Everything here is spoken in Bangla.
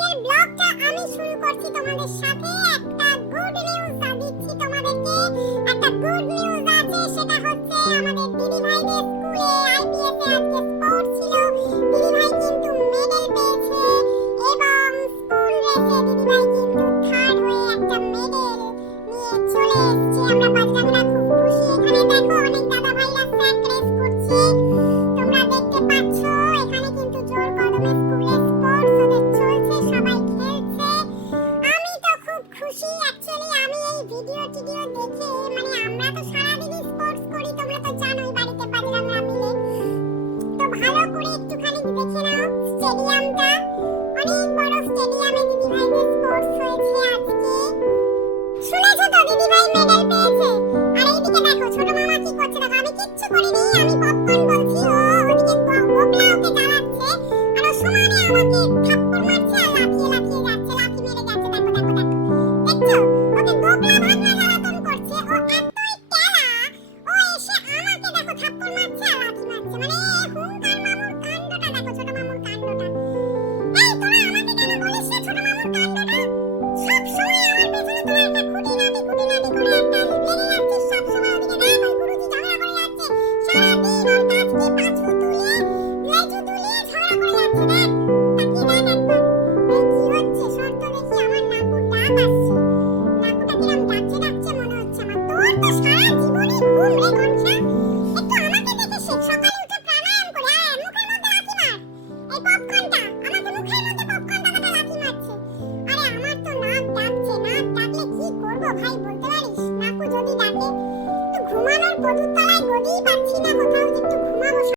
আজকের ব্লগটা আমি শুরু করছি তোমাদের সাথে একটা গুড নিউজ দিচ্ছি তোমাদেরকে। একটা গুড নিউজ আছে, সেটা হচ্ছে আমাদের দিদি ভাইদের স্কুলে আইপিএস এ আজকে স্পোর্টস ছিল। দিদি ভাই কিন্তু মেডেল পেয়েছে এবং স্কুল রেসে দিদি ভাই কিন্তু থার্ড হয়ে একটা মেডেল নিয়ে চলে এসেছে। আমরা বাচ্চারা খুব খুশি। এখানে দেখো অনেক দাদা ভাইরা স্যাক রেস করছে, তোমরা দেখতে পাচ্ছ। এখানে কিন্তু জোর কদমে স্কুলে স্পোর্টস ওদের চলছে, সবাই খেলছে। আমি তো খুব খুশি। অ্যাকচুয়ালি আমি এই ভিডিও দেখে আমরা তো সারাদিন স্পোর্টস করি, তোমরা তো জানোই বাড়িতে বাজরাংরা মিলে। তো ভালো করে একটুখানি দেখে নাও স্টেডিয়ামটা। অনেক বড় স্টেডিয়ামে দিদি ভাইদের স্পোর্টস হয়েছে আজকে। শুনেছো তো দিদি ভাই মেডেল পেয়েছে। আর এইদিকে দেখো ছোট মামা কি করছে, দেখো আমি কিচ্ছু করিনি, আমি পপকর্ন বলছি, ও ওদিকে গোবলা ওকে জ্বালাচ্ছে আর ও সমানে আমাকে